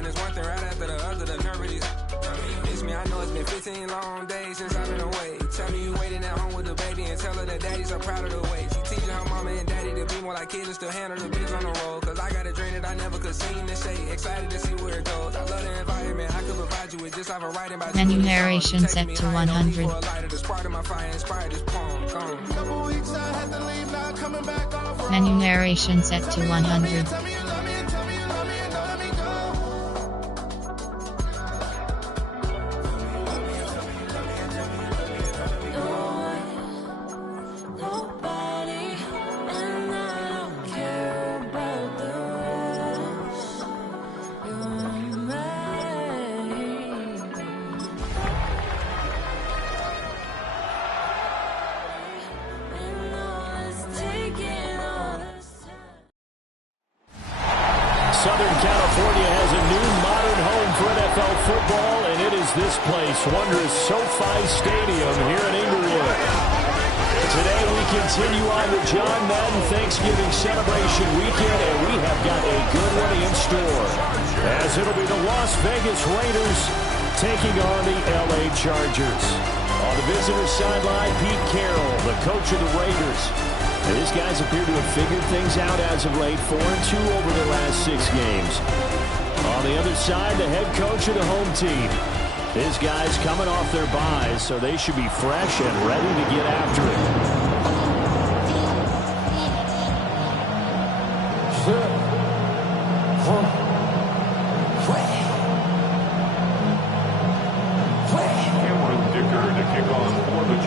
when it's one thing right after the other, the nerve is. Miss me, I know it's been 15 long days since I've been away. Tell me you waiting at home with the baby and tell her that daddy's so proud of the way. She teaching her mama and daddy to be more like kids and still handle the biz on the road. Cause I got a dream that I never could seem to say. Excited to see where it goes. I love the environment. I could provide you with just like a writing by Menu narration set to 100. Menu narration set to 100. Southern California has a new modern home for NFL football, and it is this place, wondrous SoFi Stadium here in Inglewood. Today we continue on the John Madden Thanksgiving celebration weekend, and we have got a good one in store, as it'll be the Las Vegas Raiders taking on the LA Chargers. On the visitor sideline, Pete Carroll, the coach of the Raiders. These guys appear to have figured things out as of late, 4-2 over their last 6 games. On the other side, the head coach of the home team. His guys coming off their byes, so they should be fresh and ready to get after it.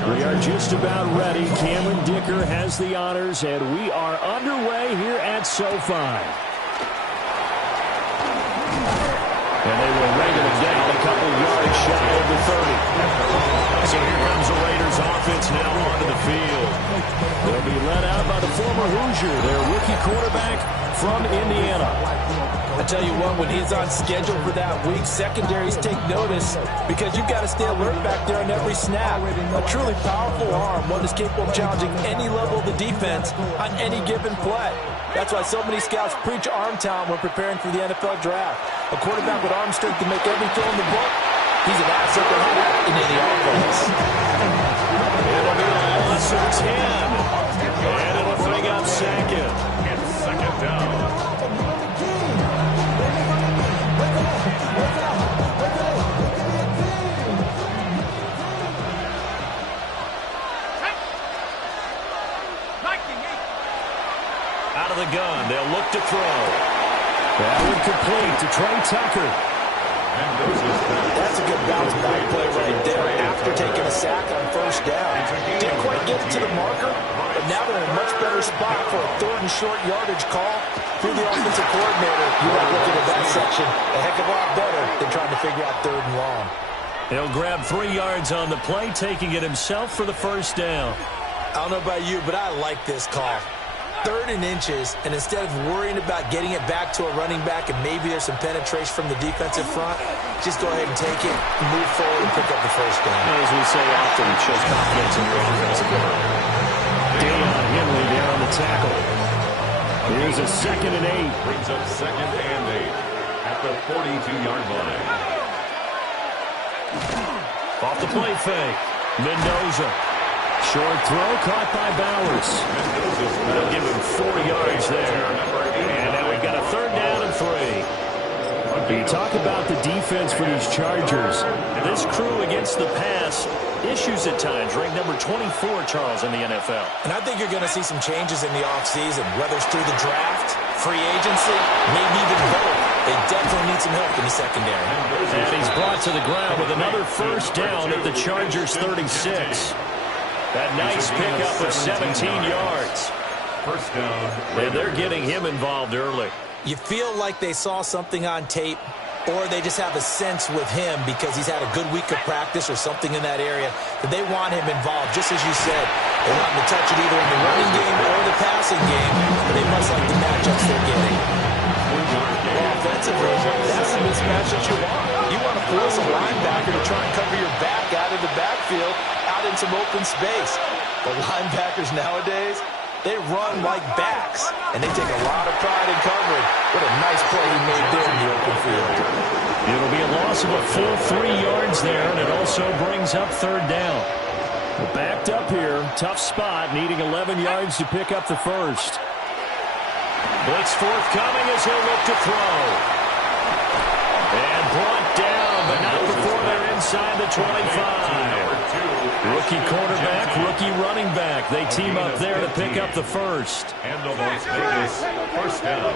We are just about ready. Cameron Dicker has the honors, and we are underway here at SoFi. And they will wrangle it down a couple yards shy of the 30. So here comes the Raiders offense now onto the field. They'll be led out by the former Hoosier, their rookie quarterback from Indiana. I tell you what, when he's on schedule for that week, secondaries take notice because you've got to stay alert back there on every snap. A truly powerful arm, one that's capable of challenging any level of the defense on any given play. That's why so many scouts preach arm talent when preparing for the NFL draft. A quarterback with arm strength to make every throw in the book, he's an asset to have in any offense. It'll be a loss of 10. And it'll bring up second. It's second down. Out of the gun, they'll look to throw. That would complete to Trey Tucker. That's a good bounce back play right there after taking a sack on first down. Didn't quite get it to the marker, but now they're in a much better spot for a 3rd and short yardage call through the offensive coordinator. You like looking at that section a heck of a lot better than trying to figure out 3rd and long. He'll grab 3 yards on the play, taking it himself for the first down. I don't know about you, but I like this call. 3rd and inches, and instead of worrying about getting it back to a running back and maybe there's some penetration from the defensive front, just go ahead and take it, move forward, and pick up the first down. As we say often, it shows confidence in your offensive line. Deion Henley there on the tackle. Here's a 2nd and 8. Brings up 2nd and 8 at the 42-yard line. Off the play fake. Mendoza. Short throw caught by Bowers. They'll give him 4 yards there. And now we've got a 3rd down and 3. You talk about the defense for these Chargers. This crew against the pass, issues at times, ranked number 24, Charles, in the NFL. And I think you're going to see some changes in the offseason, whether it's through the draft, free agency, maybe even both. They definitely need some help in the secondary. And he's brought to the ground with another first down at the Chargers' 36. That nice pickup of 17 yards. First down. And they're getting him involved early. You feel like they saw something on tape, or they just have a sense with him because he's had a good week of practice or something in that area that they want him involved, just as you said. They want him to touch it either in the running game or the passing game, but they must like the matchups they're getting. Offensively, that's the mismatch that you want. You want to force a linebacker to try and cover your back out of the backfield, out in some open space. The linebackers nowadays, They run like backs, and they take a lot of pride in covering. What a nice play he made there in the open field. It'll be a loss of a full 3 yards there, and it also brings up third down. We're backed up here. Tough spot, needing 11 yards to pick up the first. Blitz forthcoming as he'll look to throw. And brought down, but not before they're inside the 25. Rookie quarterback, rookie running back. They team up there to pick up the first. And the Las Vegas first down.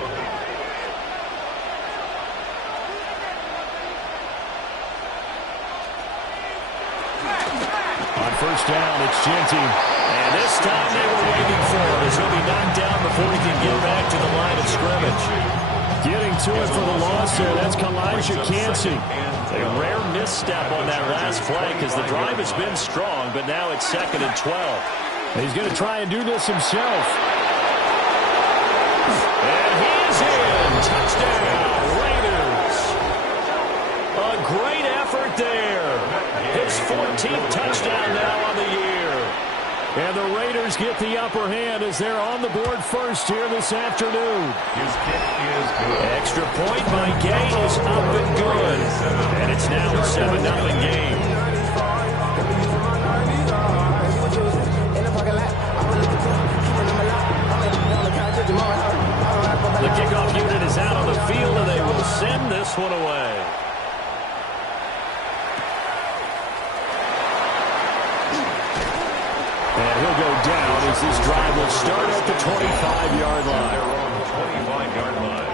On first down, it's Jeanty. And this time they were waiting for it as he'll be knocked down before he can get back to the line of scrimmage. Getting to it for the loss there, that's Kalijah Kancey. A rare misstep on that last play because the drive has been strong, but now it's 2nd and 12. He's going to try and do this himself. And he is in. Touchdown, Raiders. A great effort there. His 14th touchdown now on the year. And the Raiders get the upper hand as they're on the board first here this afternoon. His kick is good. Extra point by Gay is up and good. And it's now a 7-0 game. The kickoff unit is out on the field, and they will send this one away. And he'll go down as this drive will start at the 25-yard line. They're on the 25-yard line.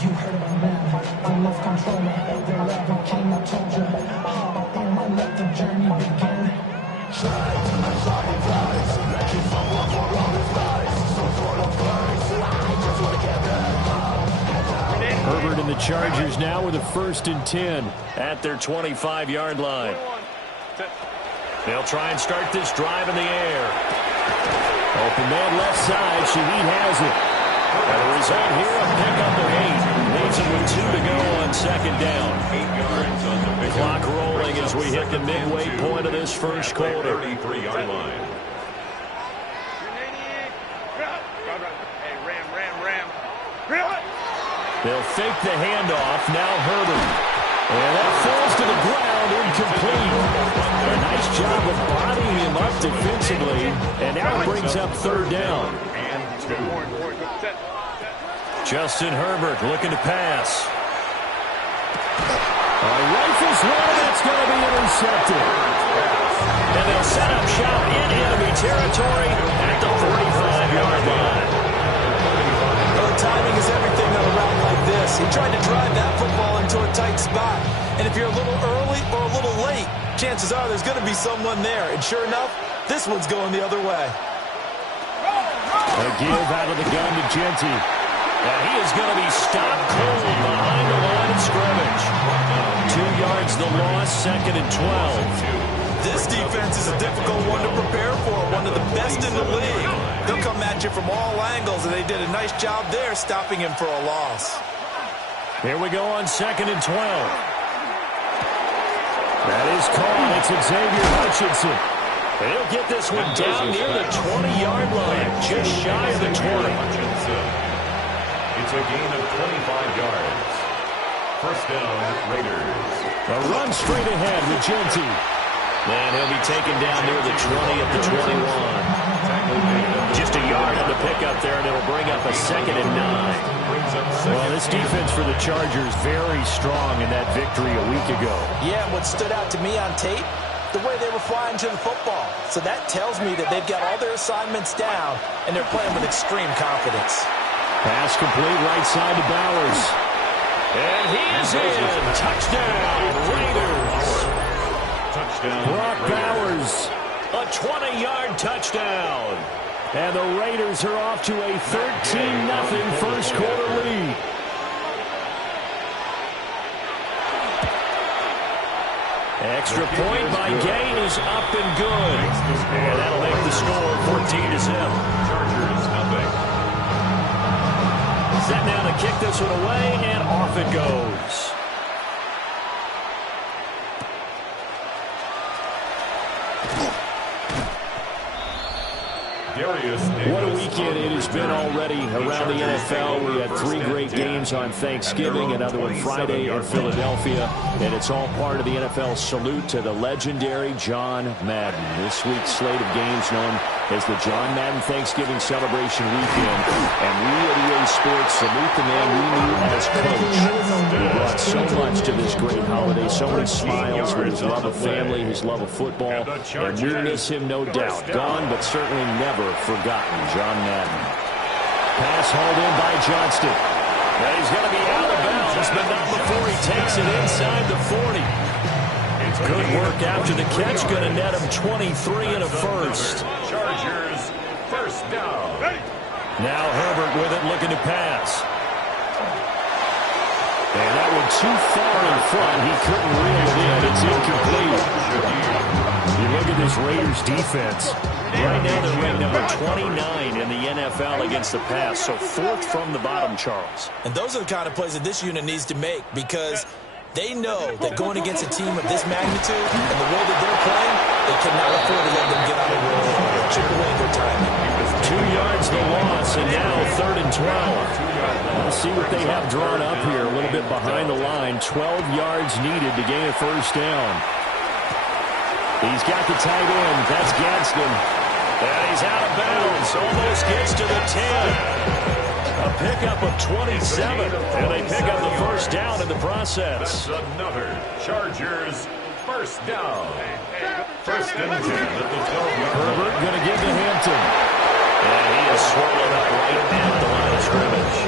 You heard about that. They left control. They left the king. I told you. Hop on and let the journey begin. Herbert and the Chargers now with a 1st and 10 at their 25-yard line. They'll try and start this drive in the air. Open man left side. Shaheed has it. And a result here, a pickup of 8. Leaves him with 2 to go on 2nd down. 8 yards on the big Clock rolling as we hit the midway point of this first quarter. 33-yard line. They'll fake the handoff. Now Herbert. And that falls to the ground, incomplete. A nice job of bodying him up defensively. And now it brings up 3rd down. And 2. Justin Herbert looking to pass. Rifles one, that's going to be intercepted. And they'll set up shop in enemy territory at the 45-yard line. Well, timing is everything on a route like this. He tried to drive that football into a tight spot. And if you're a little early or a little late, chances are there's going to be someone there. And sure enough, this one's going the other way. A give out of the gun to Jeanty. And he is going to be stopped cold behind the line of scrimmage. 2 yards the loss, 2nd and 12. This defense is a difficult one to prepare for, one of the best in the league. They'll come at you from all angles, and they did a nice job there stopping him for a loss. Here we go on 2nd and 12. That is caught. It's Xavier Hutchinson. He'll get this one down near the 20-yard line, just shy of the 20. It's a gain of 25 yards. First down, Raiders. A run straight ahead with Jeanty. And he'll be taken down near the 20 at the 21. Just a yard on the pickup there, and it'll bring up a 2nd and 9. Well, this defense for the Chargers very strong in that victory a week ago. Yeah, and what stood out to me on tape, the way they were flying to the football. So that tells me that they've got all their assignments down, and they're playing with extreme confidence. Pass complete right side to Bowers. And he is in. Touchdown, Raiders. Touchdown, Brock Raiders. Bowers, a 20-yard touchdown. And the Raiders are off to a 13-0 first quarter lead. Extra point by Gay is up and good. And that'll make the score 14-0. Chargers, nothing. Set now to kick this one away, and off it goes. What a weekend it has been already around the NFL. We had 3 great games on Thanksgiving, another one Friday in Philadelphia, and it's all part of the NFL salute to the legendary John Madden. This week's slate of games known as the John Madden Thanksgiving Celebration Weekend, and we at EA Sports salute the man we knew as Coach. He brought so much to this great holiday, so many smiles with his love of family, his love of football, and we miss him, no doubt. Gone, but certainly never forgotten, John Madden. Pass hauled in by Johnston. Now he's going to be out of bounds, but not before he takes it inside the 40. Good work after the catch, going to net him 23 and a first. Chargers, first down. Now Herbert with it, looking to pass. And that one too far in front. He couldn't reel it in. It's incomplete. You look at this Raiders defense. Right now they're ranked number 29 in the NFL against the pass. So 4th from the bottom, Charles. And those are the kind of plays that this unit needs to make, because they know that going against a team of this magnitude and the way that they're playing, they cannot afford to let them get on the road or chip away their timing. 2 yards the loss, and now 3rd and 12. Let's see what they have drawn up here. A little bit behind the line. 12 yards needed to gain a first down. He's got the tight end. That's Gadsden. And he's out of bounds. Almost gets to the 10. A pickup of 27. And they pick up the first down in the process. That's another Chargers first down. First and 10 at the 12-yard. Herbert going to give to Hampton. And he is swallowed up right at the line of scrimmage.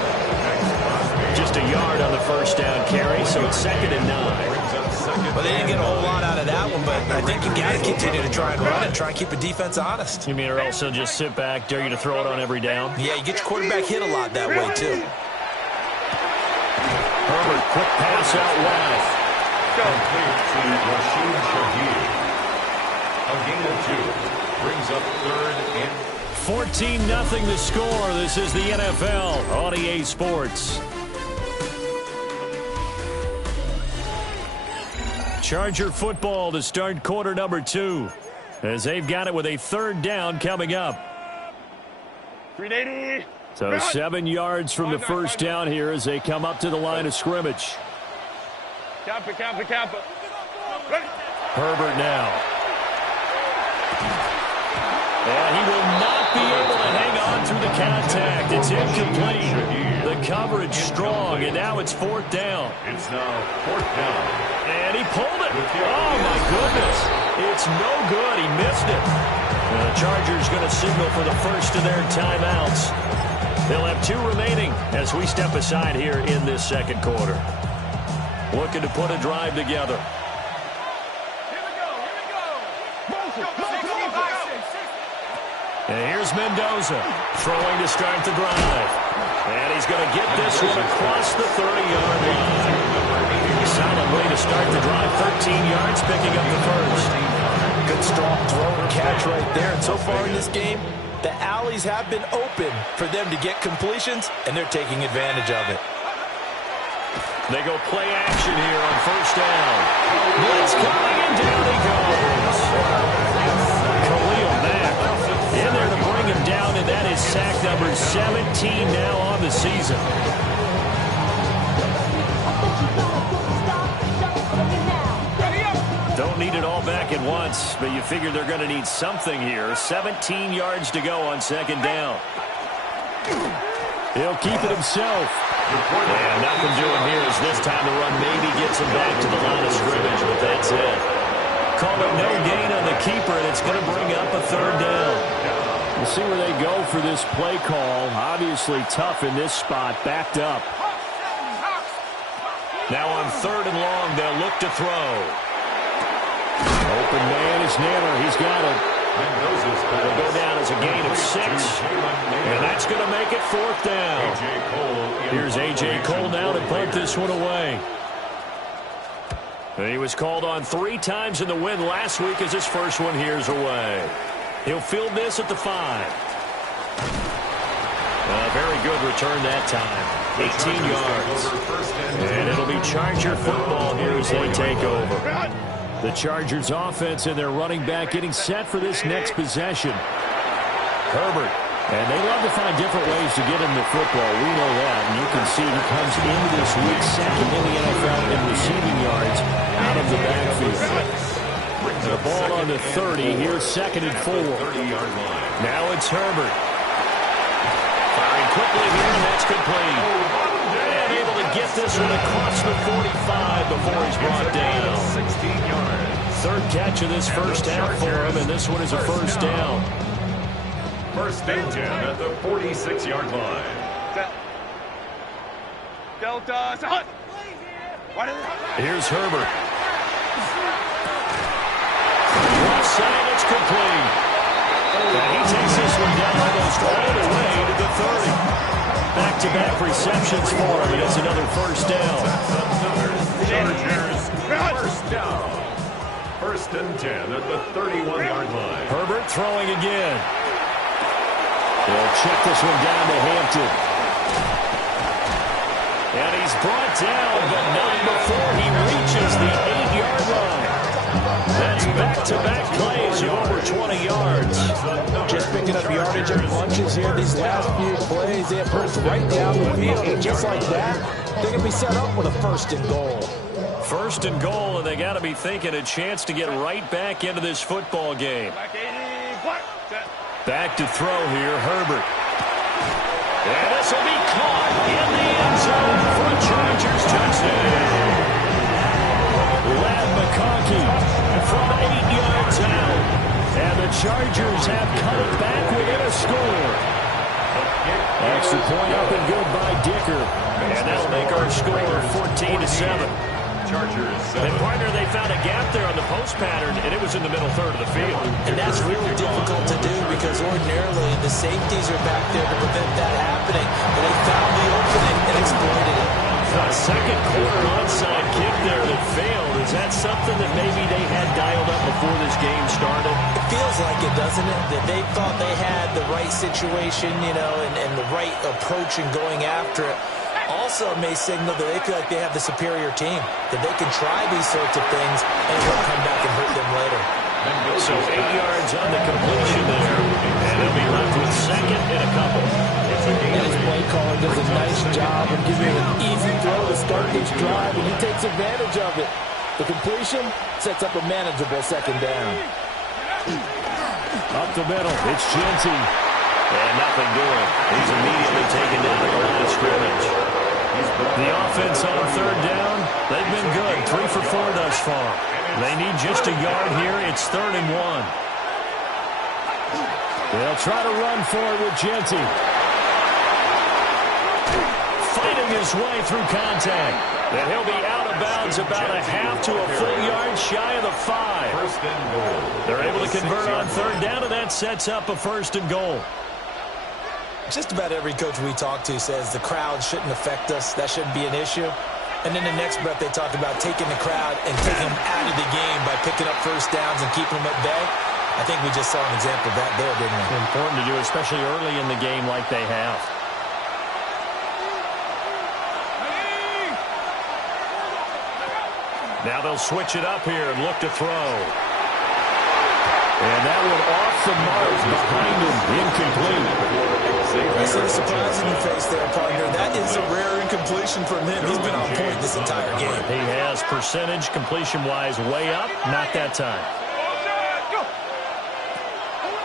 Just a yard on the first down carry, so it's 2nd and 9. Well, they didn't get a whole lot out of that one, but I think you got to continue to try and run it, try and keep the defense honest. You mean, or else they'll just sit back, dare you to throw it on every down? Yeah, you get your quarterback hit a lot that way, too. Herbert, quick pass out wide. Complete to Rashid Shaheed. A gain of 2. Brings up 3rd and 14-0 the score. This is the NFL on EA Sports. Charger football to start quarter number 2, as they've got it with a 3rd down coming up. 380. So 7 yards from the first down here as they come up to the line of scrimmage. Cap it. Herbert now. And he will not be able to hang on through the contact. It's incomplete. The coverage strong, and now it's 4th down. it's now 4th down. And he pulled it. Oh, my goodness. It's no good. He missed it. And the Chargers going to signal for the first of their timeouts. They'll have 2 remaining as we step aside here in this second quarter. Looking to put a drive together. And here's Mendoza throwing to start the drive. And he's going to get this one across the 30-yard line. Solid way to start the drive. 13 yards, picking up the first. Good strong throw and catch right there. And so far in this game, the alleys have been open for them to get completions, and they're taking advantage of it. They go play action here on first down. Blitz coming, and down he goes. Khalil Mack in there to bring him down, and that is sack number 17 now on the season. Don't need it all back at once, but you figure they're going to need something here. 17 yards to go on 2nd down. He'll keep it himself. And nothing doing here as this time the run maybe gets him back to the line of scrimmage, but that's it. Call it no gain on the keeper, and it's going to bring up a 3rd down. We'll see where they go for this play call. Obviously tough in this spot, backed up. Now on 3rd and long, they'll look to throw. Open man is Naylor. He's got it. It'll go down as a gain of 6. And that's going to make it 4th down. Here's A.J. Cole now to punt this one away. And he was called on 3 times in the win last week as his first one here's away. He'll field this at the 5. A very good return that time. 18 yards. And it'll be Charger football here as they take over. The Chargers offense and their running back getting set for this next possession. Herbert. And they love to find different ways to get into football. We know that. And you can see he comes into this week second in the NFL in receiving yards out of the backfield. The ball on the 30. Here's 2nd and 4. Now it's Herbert. Firing quickly here, and that's complete. And able to get this one across the 45 before he's brought down. 16 yards. 3rd catch of this first half for him, and this one is a first down. 1st and 10 at the 46-yard line. Delta. Here's Herbert. Left side, it's complete. And he takes this one down almost all the way to the 30. Back-to-back receptions for him, and it's another first down. Chargers, first down. 1st and 10 at the 31-yard line. Herbert throwing again. They'll check this one down to Hampton. And he's brought down, but not before he reaches the 8-yard line. That's back-to-back plays of over 20 yards. Just picking up yardage in bunches here. These last few plays, they have pushed right down the field. And just like that, they're going to be set up with a 1st and goal. 1st and goal, and they got to be thinking a chance to get right back into this football game. Back to throw here, Herbert. And this will be caught in the end zone for a Chargers touchdown. Ladd McConkey from 8 yards out. And the Chargers have cut it back within a score. Extra point up and good by Dicker. And that'll make our score 14-7. Chargers. And partner, they found a gap there on the post pattern, and it was in the middle third of the field. And that's really difficult to do because ordinarily the safeties are back there to prevent that happening. But they found the opening and exploited it. A second quarter onside kick there that failed. Is that something that maybe they had dialed up before this game started? It feels like it, doesn't it? That they thought they had the right situation, and the right approach in going after it. Also, it may signal that they feel like they have the superior team, that they can try these sorts of things and it'll come back and hurt them later. So 8 yards on the completion there, and they'll be left with 2nd and a couple. And his play caller does a nice job of giving an easy throw to start this drive, and he takes advantage of it. The completion sets up a manageable 2nd down. Up the middle, it's Genty. And nothing doing. He's immediately taken down at the line of scrimmage. The offense on 3rd down, they've been good. 3 for 4 thus far. They need just a yard here. It's 3rd and 1. They'll try to run for it with Genty. Fighting his way through contact. And he'll be out of bounds about a half to a full yard shy of the 5. 1st and goal. They're able to convert on 3rd down, and that sets up a 1st and goal. Just about every coach we talk to says the crowd shouldn't affect us. That shouldn't be an issue. And then the next breath they talk about taking the crowd and taking them out of the game by picking up 1st downs and keeping them at bay. I think we just saw an example of that there, didn't we? Important to do, especially early in the game like they have. Now they'll switch it up here and look to throw. And that one off the mark behind him, incomplete. I see the surprise in your face there, partner. That is a rare incompletion from him. He's been on point this entire game. He has percentage completion-wise way up, not that time.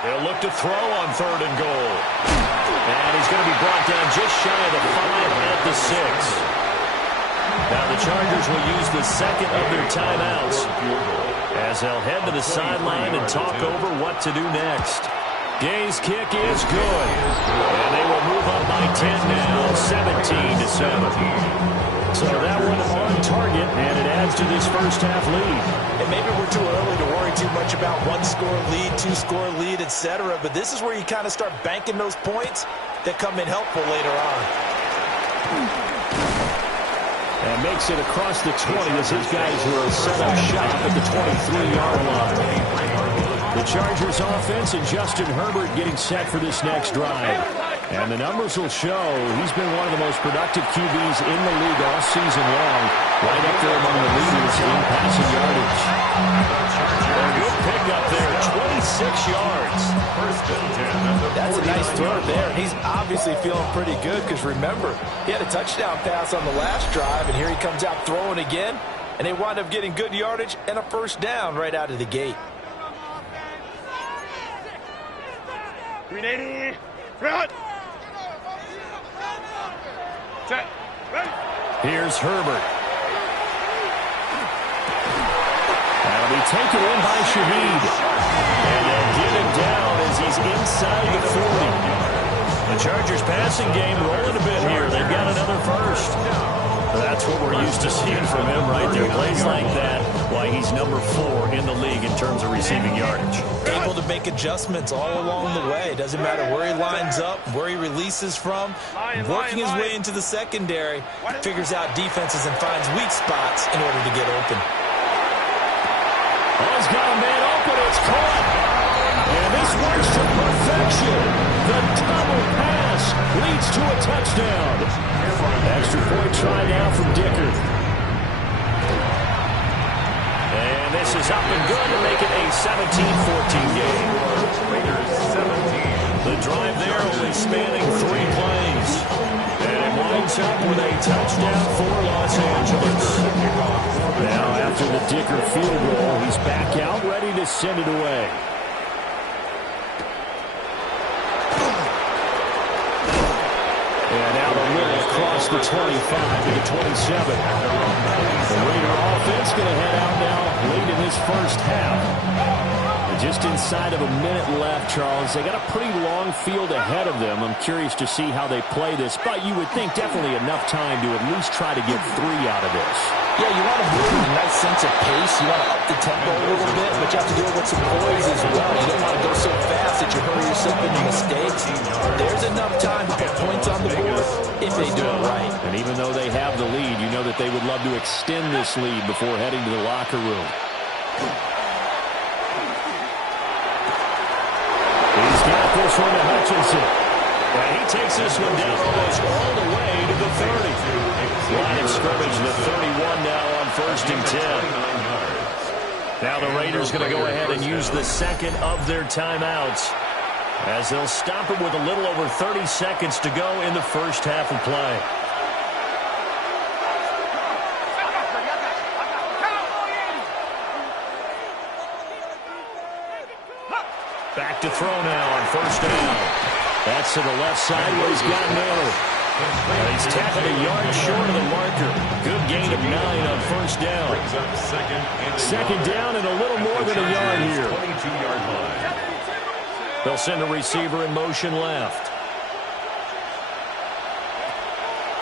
They'll look to throw on 3rd and goal. And he's going to be brought down just shy of the 5 at the 6. Now the Chargers will use the 2nd of their timeouts as they'll head to the sideline and talk over what to do next. Gay's kick is good. And they will move up by 10 now, 17-7. So that one on target, and it adds to this first half lead. And maybe we're too early to worry too much about 1-score lead, 2-score lead, etc. But this is where you kind of start banking those points that come in helpful later on. And makes it across the 20 as his guys will set up shop at the 23-yard line. The Chargers offense and Justin Herbert getting set for this next drive. And the numbers will show he's been one of the most productive QBs in the league all season long. Right up there among the leaders in passing yardage. A good pickup there, 26 yards. First and 10 at the That's a nice 49 throw yard there. line. He's obviously feeling pretty good because, remember, he had a touchdown pass on the last drive, and here he comes out throwing again, and they wind up getting good yardage and a first down right out of the gate. 380. Run. Set. Ready. Here's Herbert. That'll be taken in by Shaheed. And they'll get him down as he's inside the 40. The Chargers passing game rolling a bit here. They've got another first. That's what we're used to seeing from him right there. Plays like that, why he's number 4 in the league in terms of receiving yardage. Able to make adjustments all along the way. Doesn't matter where he lines up, where he releases from. Working his way into the secondary, figures out defenses and finds weak spots in order to get open. Oh, he's got a man open. It's caught. And this works to perfection. The double pass leads to a touchdown. Extra point try now from Dicker. And this is up and good to make it a 17-14 game. Raiders 17. The drive there only spanning 3 plays. And it winds up with a touchdown for Los Angeles. Now after the Dicker field goal, he's back out ready to send it away. And now the middle across the 25 to the 27. The Raider offense going to head out now late in this first half. Just inside of a minute left, Charles. They got a pretty long field ahead of them. I'm curious to see how they play this, but you would think definitely enough time to at least try to get 3 out of this. Yeah, you want to move with a nice sense of pace. You want to up the tempo a little bit, but you have to do it with some poise as well. You don't want to go so fast that you hurry yourself into mistakes. There's enough time to put points on the board if they do it right. And even though they have the lead, you know that they would love to extend this lead before heading to the locker room. He's got this one to Hutchinson. And he takes this one down almost all the way to the 30. Line of scrimmage, the 31 now on 1st and 10. Now the Raiders going to go ahead and use the second of their timeouts as they'll stop it with a little over 30 seconds to go in the first half of play. Back to throw now on 1st down. That's to the left side where he's got Naylor. He's tackled a yard short of the marker. Good gain of 9 on 1st down. Second down and a little more than a yard here. 22-yard line. They'll send a receiver in motion left.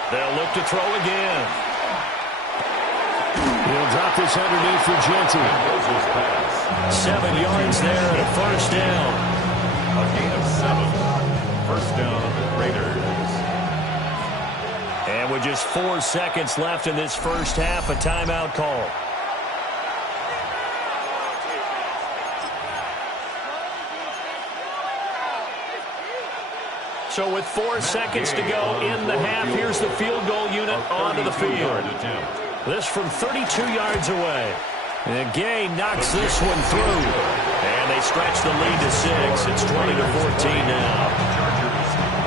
They'll look to throw again. He'll drop this underneath for Genty. 7 yards there and a 1st down. A gain of 7. 1st down, Raiders. And with just 4 seconds left in this first half, a timeout call. So with 4 seconds to go in the half, here's the field goal unit onto the field. This from 32 yards away. And Gay knocks this one through. And they stretch the lead to 6. It's 20-14 now.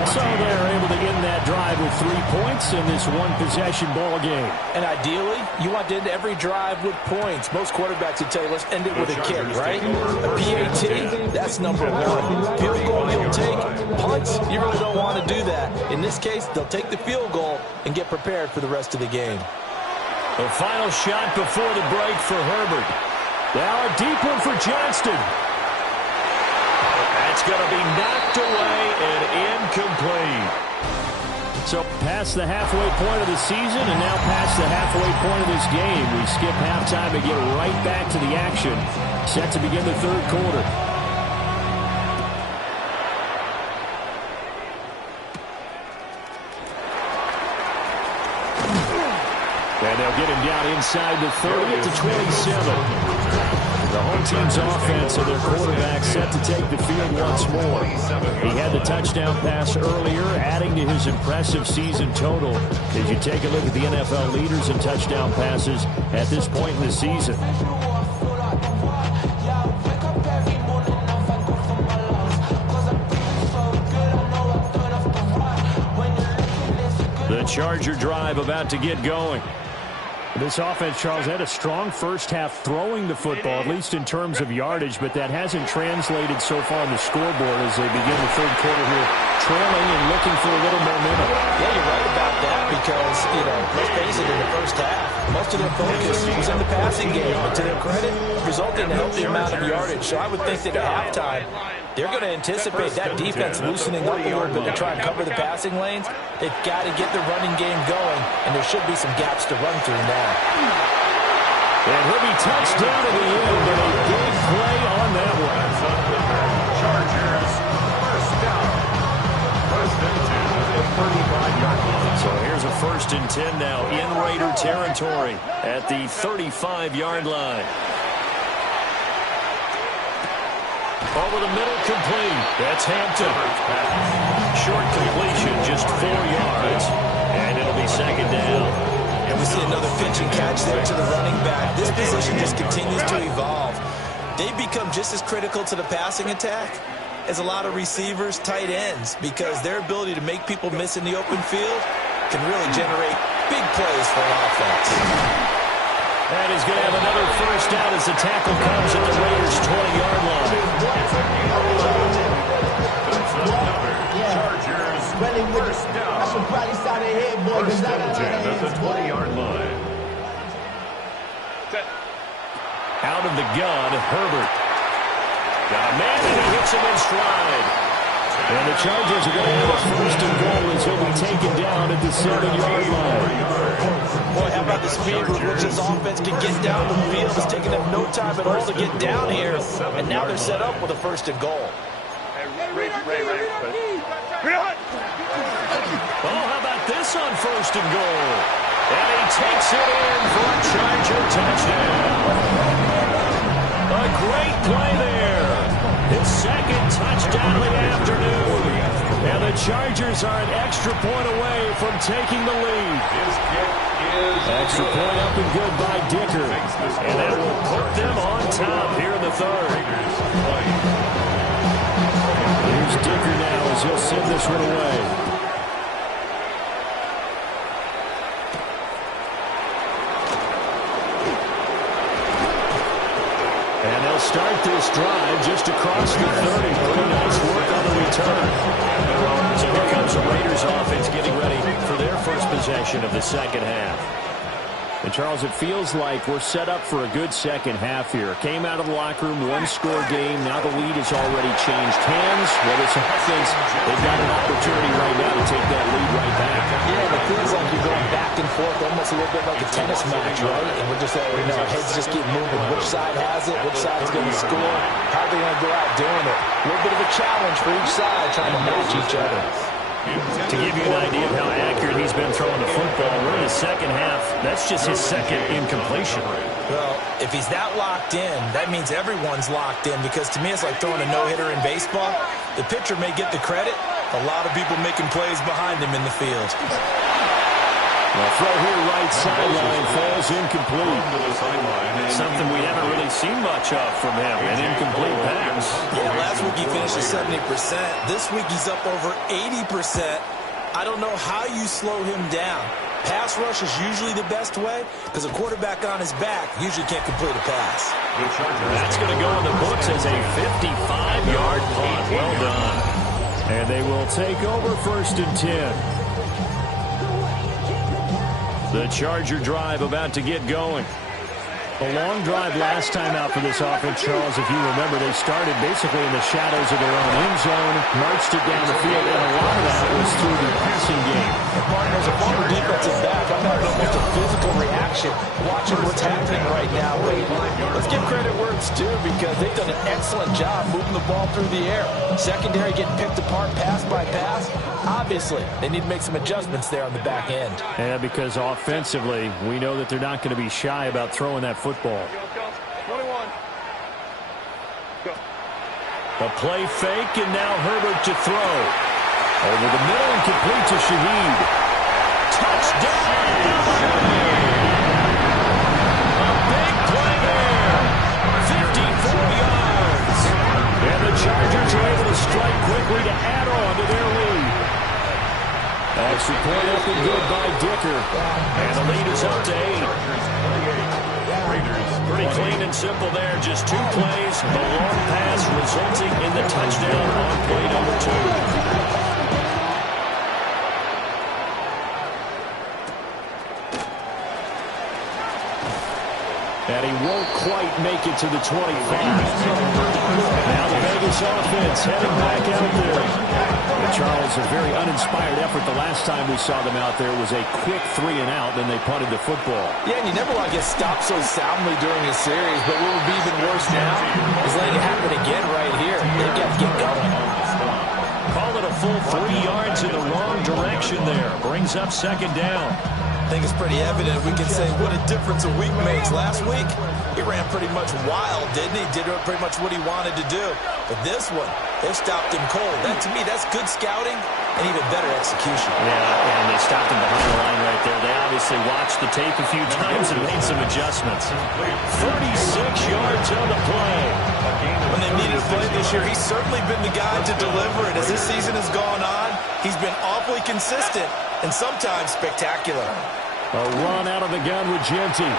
So they're able to end that drive with 3 points in this one-possession ball game. And ideally, you want to end every drive with points. Most quarterbacks would tell you, let's end it with a kick, right? A PAT, that's number 1. Field goal you'll take. Punts, you really don't want to do that. In this case, they'll take the field goal and get prepared for the rest of the game. The final shot before the break for Herbert. Now a deep one for Johnston. That's going to be knocked away and incomplete. So past the halfway point of the season and now past the halfway point of this game. We skip halftime and get right back to the action. Set to begin the 3rd quarter. And they'll get him down inside the 30 at the 27. The home team's offense and their quarterback set to take the field once more. He had the touchdown pass earlier, adding to his impressive season total as you take a look at the NFL leaders in touchdown passes at this point in the season. Charger drive about to get going. This offense, Charles, had a strong first half throwing the football, at least in terms of yardage, but that hasn't translated so far on the scoreboard as they begin the third quarter here, trailing and looking for a little momentum. Yeah, you're right about that because, let's face it, in the first half, most of their focus was in the passing game, but to their credit, resulted in a healthy amount of yardage. So I would think that at halftime, they're going to anticipate that defense loosening up a little bit to try and cover the passing lanes. They've got to get the running game going, and there should be some gaps to run through now. And he'll be touched down at the end, but a big play on that one. Chargers, first down. First and 10 at the 35-yard line. So here's a 1st and 10 now in Raider territory at the 35-yard line. Over the middle, complete. That's Hampton. Short completion, just 4 yards. And it'll be 2nd down. And we see another pitch and catch there to the running back. This position just continues to evolve. They become just as critical to the passing attack as a lot of receivers, tight ends, because their ability to make people miss in the open field can really generate big plays for an offense. And he's going to have another first down as the tackle comes at the Raiders' 20-yard line. Chargers, first down. First and 10 at the 20-yard line. Out of the gun, Herbert. Got a man, and he hits him in stride. And the Chargers are going to have a 1st and goal as he'll be taken down at the 7-yard line. Boy, how about the speed with which this offense can get down the field? It's taking them no time at all to get down here. And now they're set up with a 1st and goal. Oh, how about this on 1st and goal? And he takes it in for a Charger touchdown. A great play there. His 2nd touchdown of the afternoon. And the Chargers are an extra point away from taking the lead. Extra point up and good by Dicker. And that will put them on top here in the 3rd. Here's Dicker now as he'll send this one away. And they'll start this drive just across the 30. Pretty nice work on the return. So here comes the Raiders offense getting ready for their first possession of the 2nd half. And Charles, it feels like we're set up for a good second half here. Came out of the locker room, 1-score game. Now the lead has already changed hands. Well, this offense, they've got an opportunity right now to take that lead right back. Yeah, it feels like you're going back and forth, almost a little bit like a tennis match, right? And we're just, our heads just keep moving. Which side has it? Which side's going to score? How are they going to go out doing it? A little bit of a challenge for each side, trying to match each other. To give you an idea of how accurate he's been throwing the football, we're in the 2nd half. That's just his 2nd incompletion. Well, if he's that locked in, that means everyone's locked in, because to me it's like throwing a no-hitter in baseball. The pitcher may get the credit, a lot of people making plays behind him in the field. Well, throw here right sideline falls incomplete. Something we haven't really seen much of from him, an incomplete pass. Yeah, last week he finished at 70%. This week he's up over 80%. I don't know how you slow him down. Pass rush is usually the best way, because a quarterback on his back usually can't complete a pass. That's going to go in the books as a 55-yard punt. Well done. And they will take over 1st and 10. The Charger drive about to get going. A long drive last time out for this offense, Charles. If you remember, they started basically in the shadows of their own end zone, marched it down the field, and a lot of that was through the passing game. There's a former defensive back. I'm having almost a physical reaction watching what's happening right now. Let's give credit where it's due, because they've done an excellent job moving the ball through the air. Secondary getting picked apart pass by pass. Obviously, they need to make some adjustments there on the back end. Yeah, because offensively, we know that they're not going to be shy about throwing that football. 21. Go. A play fake, and now Herbert to throw. Over the middle and complete to Shaheed. Touchdown! A big play there. 54 yards. And the Chargers are able to strike quickly to add on to their lead. A Extra point up and good by Dicker. And the lead is up to 8. Pretty clean and simple there. Just 2 plays. The long pass resulting in the touchdown on play number 2. And he won't quite make it to the 25. Now the Vegas offense heading back out there. And Charles, a very uninspired effort the last time we saw them out there was a quick 3 and out, then they punted the football. Yeah, and you never want to get stopped so soundly during a series, but what would be even worse now is letting it happen again right here. They've got to get going. Call it a full 3 yards in the wrong direction there. Brings up second down. I think it's pretty evident. We can say what a difference a week makes. Last week, he ran pretty much wild, didn't he? Did pretty much what he wanted to do. But this one, they stopped him cold. That, to me, that's good scouting and even better execution. Yeah, and they stopped him behind the line right there. They obviously watched the tape a few times and made some adjustments. 36 yards on the play. When they needed a play this year, he's certainly been the guy to deliver it. As this season has gone on, he's been awfully consistent and sometimes spectacular. A run out of the gun with Jeanty. Oh,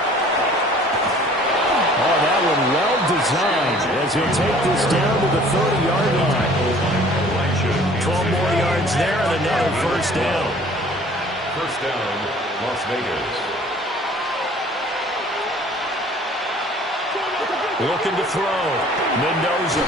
that one well designed as he'll take this down to the 30-yard line. 12 more yards there and another first down. First down, Las Vegas. Looking to throw. Mendoza.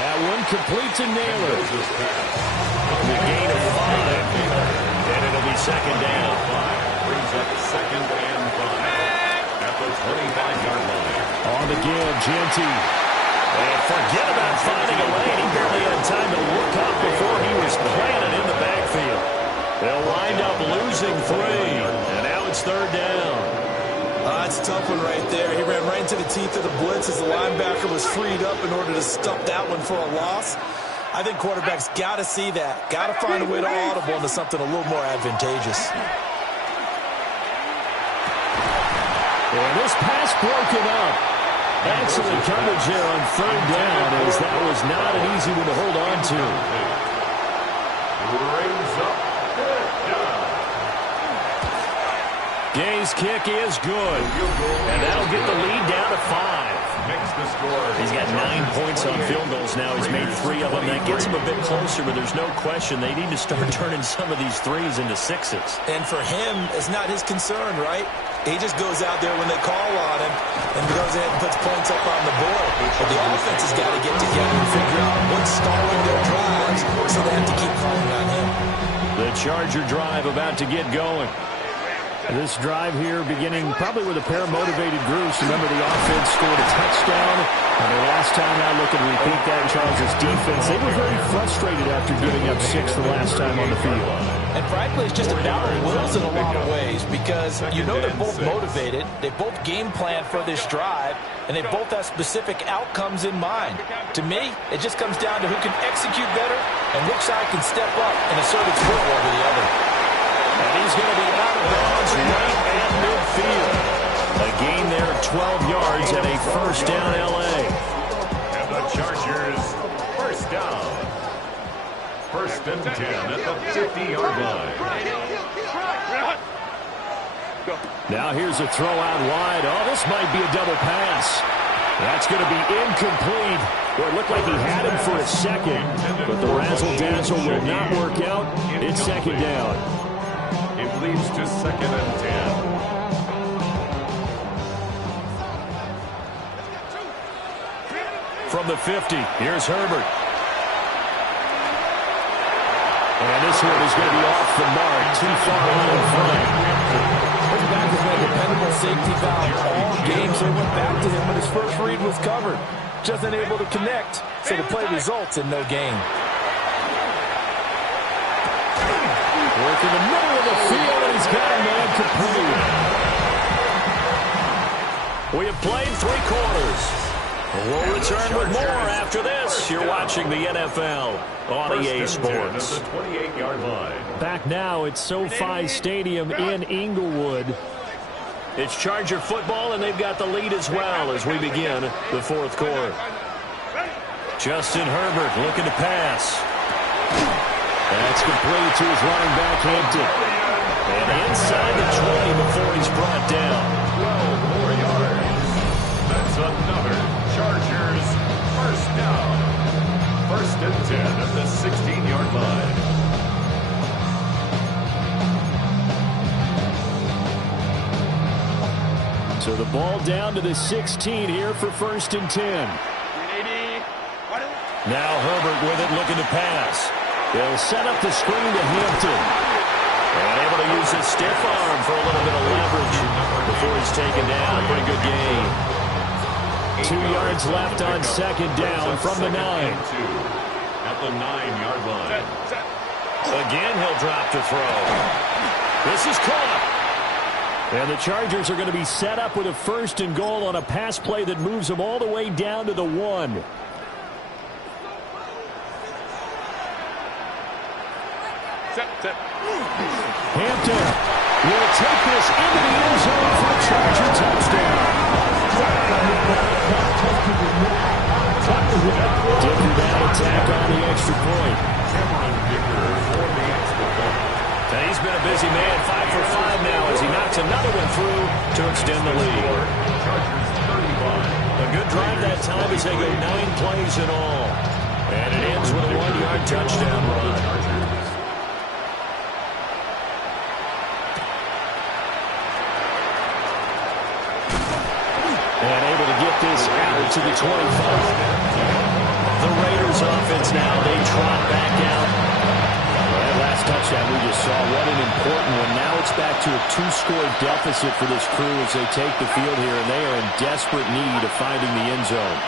That one complete to Naylor. The gain of 5. And it'll be second down. Brings up second and 5 at the 25-yard line. On the give, Jeanty. And forget about finding a lane. He barely had time to look up before he was planted in the backfield. They'll wind up losing 3. And now it's third down. It's a tough one right there. He ran right into the teeth of the blitz as the linebacker was freed up in order to stop that one for a loss. I think quarterbacks got to see that. Got to find a way to audible into something a little more advantageous. And this pass broken up. Excellent coverage there on third down, as that was not an easy one to hold on to. Brings up third down. Gay's kick is good. And that'll get the lead down to 5. Makes the score. He's got 9 points on field goals now. He's made 3 of them. That gets him a bit closer, but there's no question they need to start turning some of these 3s into 6s. And for him, it's not his concern, right? He just goes out there when they call on him and goes ahead and puts points up on the board. But the offense has got to get together and figure out what's stalling their drives, so they have to keep calling on him. The Charger drive about to get going. This drive here beginning probably with a pair of motivated groups. Remember, the offense scored a touchdown. And the last time out, look and repeat that, Charles' defense. They were very frustrated after giving up 6 the last time on the field. And frankly, it's just a battle of wills in a lot of ways, because you know they're both motivated. They both game plan for this drive, and they both have specific outcomes in mind. To me, it just comes down to who can execute better and which side can step up and assert its will over the other. And he's going to be out of bounds right at midfield. A gain there of 12 yards and a first down L.A. And the Chargers, first down. First and 10 at the 50-yard line. Now here's a throw out wide. Oh, this might be a double pass. That's going to be incomplete. Well, it looked like he had him for a second, but the razzle-dazzle will not work out. It's second down. It leads to second and 10. From the 50, here's Herbert. And this one is going to be off the mark, too far out in front. His back has been a dependable safety valve all game, so he went back to him, but his first read was covered. Just unable to connect, so the play results in no gain. Work in the middle of the field, and he's got a man complete. We have played 3 quarters. We'll return with more after this. You're watching the NFL on EA Sports. 28-yard line. Back now at SoFi Stadium in Inglewood. It's Charger football, and they've got the lead as well as we begin the 4th quarter. Justin Herbert looking to pass. That's complete to his running back, Hampton. And inside the 20 before he's brought down. 12 more yards. That's another Chargers first down. 1st and 10 at the 16-yard line. So the ball down to the 16 here for 1st and 10. Now Herbert with it, looking to pass. He'll set up the screen to Hampton. And able to use his stiff arm for a little bit of leverage before he's taken down. Pretty good gain. 2 yards left on 2nd down from the 9. At the 9-yard line. Again, he'll drop to throw. This is caught. And the Chargers are going to be set up with a 1st and goal on a pass play that moves them all the way down to the 1. Hampton will take this into the end zone for a Charger touchdown. Dicker that attack on the extra point. Cameron Dicker for the extra point. And he's been a busy man, 5 for 5 now as he knocks another one through to extend the lead. Chargers 35. A good drive that time as they go 9 plays in all. And it ends with a 1-yard touchdown run. And able to get this out to the 25. The Raiders offense now, they trot back out. Well, that last touchdown we just saw, what an important one. Now it's back to a 2-score deficit for this crew as they take the field here, and they are in desperate need of finding the end zone.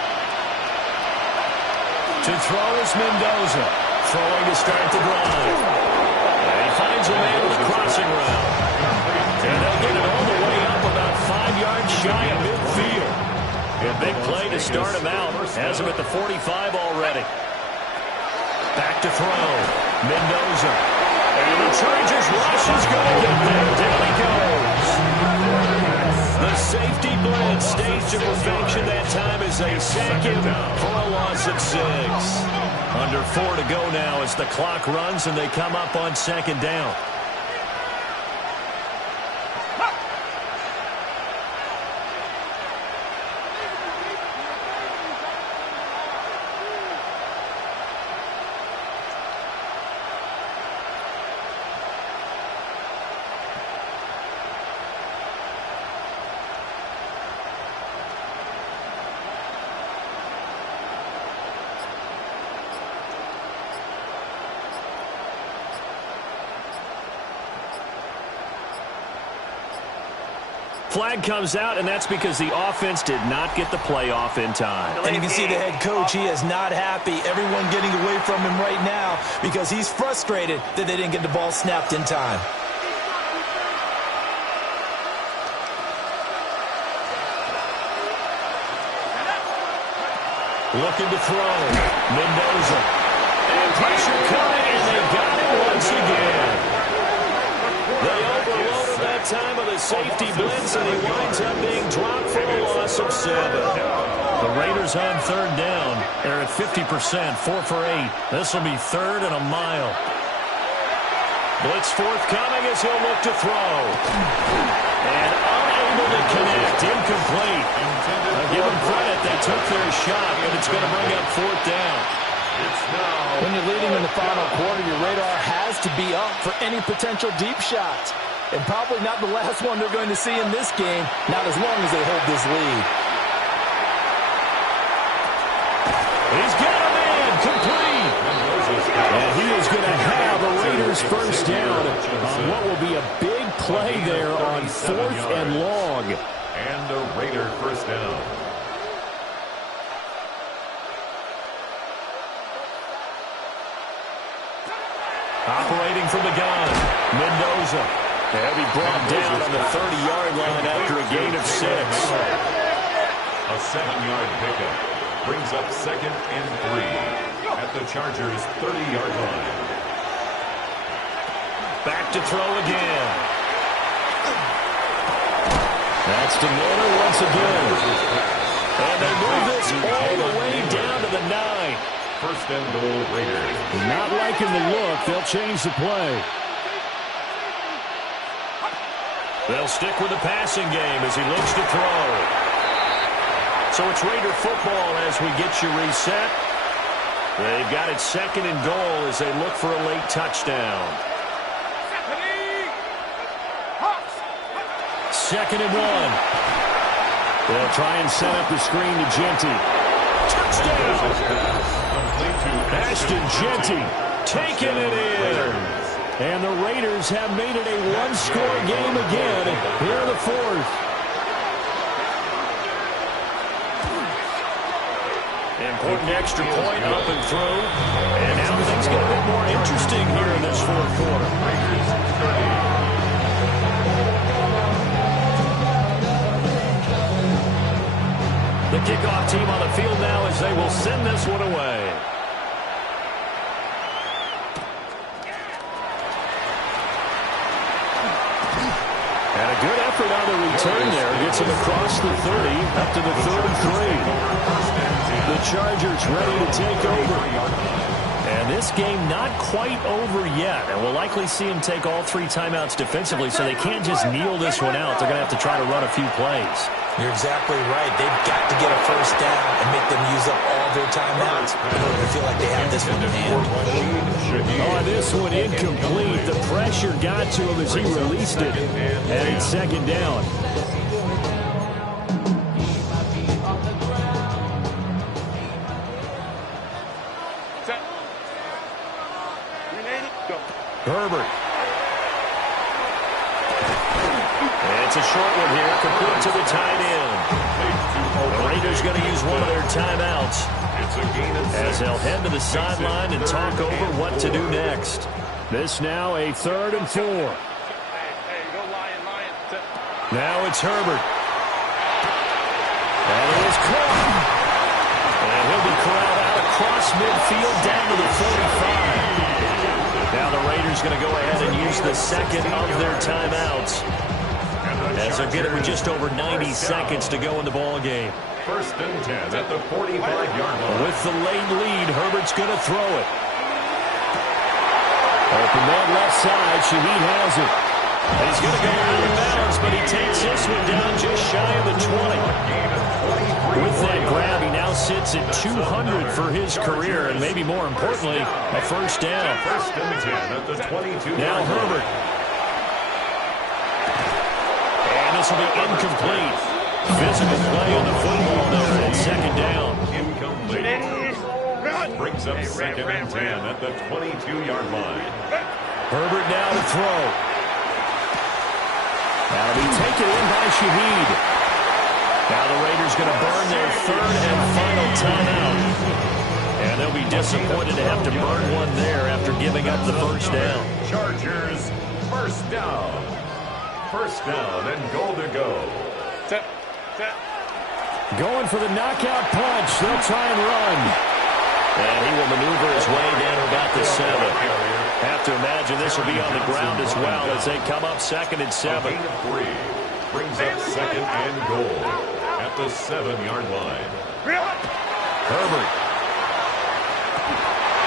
To throw is Mendoza. Throwing to start the drive. And he finds a man with a crossing route. And they'll get it all the way up about 5 yards shy of midfield. A big play to start him out. Has him at the 45 already. Back to throw. Mendoza. And the Chargers rush is going to get there. Down he goes. The safety blitz staged to perfection that time as they sack him for a loss of 6. Under 4 to go now as the clock runs and they come up on 2nd down. Flag comes out, and that's because the offense did not get the play off in time. And you can see the head coach, he is not happy. Everyone getting away from him right now because he's frustrated that they didn't get the ball snapped in time. Looking to throw. Mendoza. And pressure coming, and they got it once again. They overloaded that time with a safety blitz, and he winds up being dropped for a loss of 7. The Raiders on 3rd down. They're at 50%, 4 for 8. This will be 3rd and a mile. Blitz forthcoming as he'll look to throw. And unable to connect. Incomplete. Give them credit. They took their shot, but it's going to bring up 4th down. When you're leading in the final quarter, your radar has to be up for any potential deep shots. And probably not the last one they're going to see in this game, not as long as they hold this lead. He's got a man complete. And he is going to have a Raiders first down on what will be a big play there on 4th and long. And a Raider first down. Operating from the gun, Mendoza. And he brought down on the 30-yard line after a gain of 6. A 7-yard pickup brings up 2nd and 3 at the Chargers' 30-yard line. Back to throw again. That's to Miller once again. And they move this all the way down to the 9. First and goal, Raiders. Not liking the look. They'll change the play. They'll stick with the passing game as he looks to throw. So it's Raider football as we get you reset. They've got it 2nd and goal as they look for a late touchdown. 2nd and 1. They'll try and set up the screen to Jeanty. Touchdown! Ashton Jeanty taking it in. And the Raiders have made it a one-score game again here in the 4th. Important extra point up and through. And now things get a bit more interesting here in this 4th quarter. The kickoff team on the field now as they will send this one away. And a good effort on the return there. Gets him across the 30, up to the 33. The Chargers ready to take over. And this game not quite over yet. And we'll likely see him take all 3 timeouts defensively, so they can't just kneel this one out. They're going to have to try to run a few plays. You're exactly right. They've got to get a first down and make them use up all their timeouts in order to feel like they have this one in hand. Oh, this one incomplete. The pressure got to him as he released it. And it's 2nd down. Herbert. It's a short one here, complete to the tight end. The Raiders going to use one of their timeouts as they'll head to the sideline and talk over what to do next. This now a 3rd and 4. Now it's Herbert. And it is caught. And he'll be corralled out across midfield down to the 45. Now the Raiders going to go ahead and use the 2nd of their timeouts as they're getting with just over 90 seconds to go in the ball game. 1st and 10 at the 45-yard line. With the late lead, Herbert's going to throw it. Open man left side. Shaheed has it. He's going to go out of bounds, but he takes this one down just shy of the 20. With that grab, he now sits at 200 for his career, and maybe more importantly, a first down. 1st and 10 at the 22. Now Herbert. And this will be incomplete. Physical play on the football there, and 2nd down. Incomplete. Brings up 2nd and 10 at the 22-yard line. Herbert now to throw. That'll be taken in by Shaheed. Now the Raiders going to burn their 3rd and final timeout. And they'll be disappointed to have to burn one there after giving up the first down. Chargers, first down. First down and goal to go. Going for the knockout punch. They'll try and run. And he will maneuver his way down to about the 7. Have to imagine this will be on the ground as well as they come up 2nd and 7. A gain of 3. Brings up 2nd and goal at the 7-yard line. Herbert.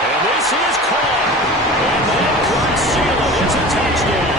And this is caught. And that could seal it. It's a touchdown.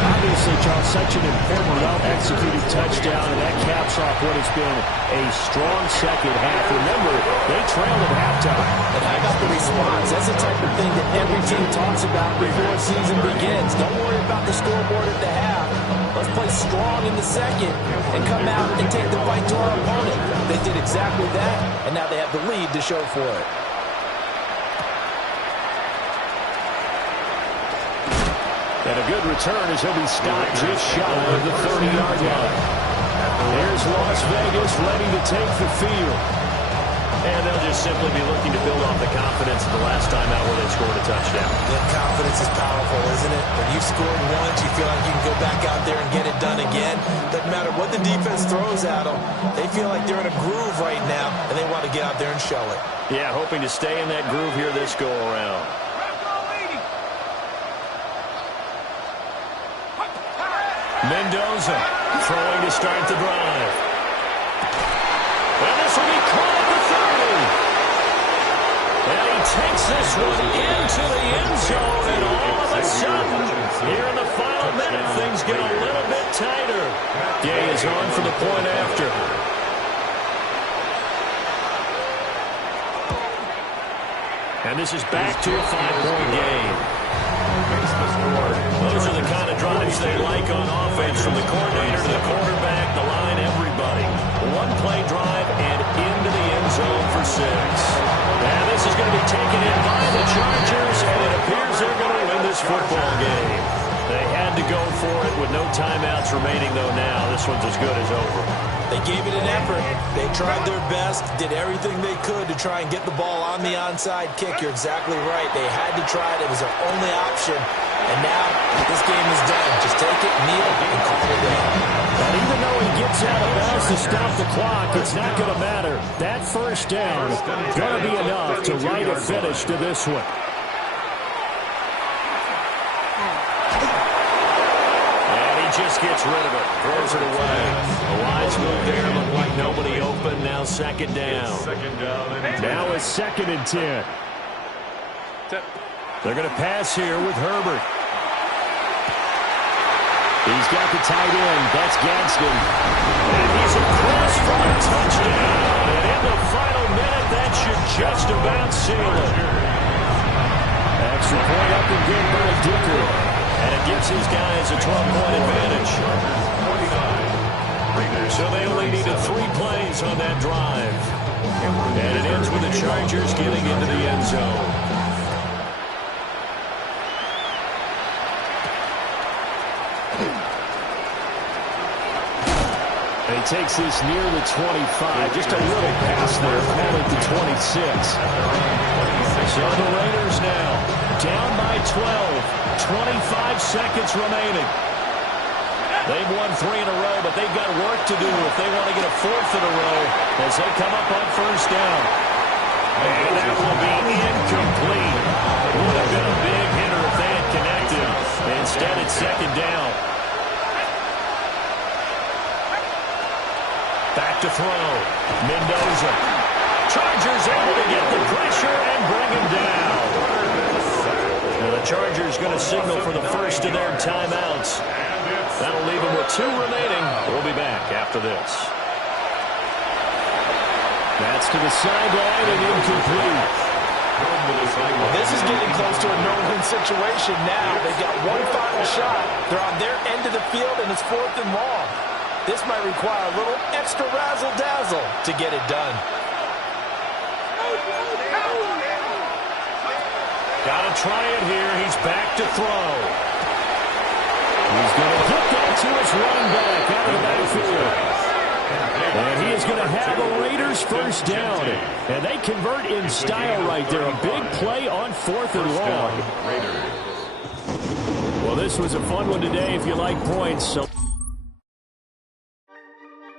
Obviously, Charles, such an important, well-executed touchdown, and that caps off what has been a strong second half. Remember, they trailed at halftime. And how about the response? That's the type of thing that every team talks about before the season begins. Don't worry about the scoreboard at the half. Let's play strong in the 2nd and come out and take the fight to our opponent. They did exactly that, and now they have the lead to show for it. And a good return as he'll be stopped just shy of the 30-yard line. There's Las Vegas ready to take the field. And they'll just simply be looking to build off the confidence of the last time out where they scored a touchdown. That confidence is powerful, isn't it? When you've scored once, you feel like you can go back out there and get it done again. Doesn't matter what the defense throws at them. They feel like they're in a groove right now, and they want to get out there and show it. Yeah, hoping to stay in that groove here this go-around. Mendoza throwing to start the drive. Well, this will be caught at the 30. this one into the end zone, and all of a sudden, here in the final minute, things get a little bit tighter. Gay is on for the point after. And this is back to a 5-point game. Those are the kind of drives they like on offense, from the coordinator to the quarterback, the line, everybody. One-play drive and into the end zone for 6. And this is going to be taken in by the Chargers, and it appears they're going to win this football game. They had to go for it with no timeouts remaining, though. Now this one's as good as over. They gave it an effort. They tried their best, did everything they could to try and get the ball on the onside kick. You're exactly right. They had to try it. It was their only option. And now this game is done. Just take it, kneel, and call it in. And even though he gets out of bounds to stop the clock, it's not going to matter. That first down going to be enough to write a finish to this one. Just gets rid of it, throws it away. A wise move there, looked like nobody open. Now second down. Now it's 2nd and 10. They're going to pass here with Herbert. He's got the tight end. That's Gadsden. And he's across for a touchdown. And in the final minute, that should just about seal it. Extra point up and good by Dicker. And it gives his guys a 12-point advantage. So they only needed 3 plays on that drive. And it ends with the Chargers getting into the end zone. And he takes this near the 25. Just a little pass there, call it the 26. So the Raiders now down by 12. 25 seconds remaining. They've won 3 in a row, but they've got work to do if they want to get a 4th in a row as they come up on first down. And that will be incomplete. Would have been a big hitter if they had connected. Instead, it's second down. Back to throw. Mendoza. Chargers able to get the pressure and bring him down. Now the Chargers going to signal for the first of their timeouts. That'll leave them with 2 remaining. We'll be back after this. That's to the sideline and incomplete. This is getting close to a no-win situation now. They've got one final shot. They're on their end of the field, and it's 4th and long. This might require a little extra razzle-dazzle to get it done. Got to try it here. He's back to throw. He's going to get that to his running back out of the backfield. And he is going to have a Raiders first down. And they convert in style right there. A big play on 4th and long. Well, this was a fun one today if you like points. So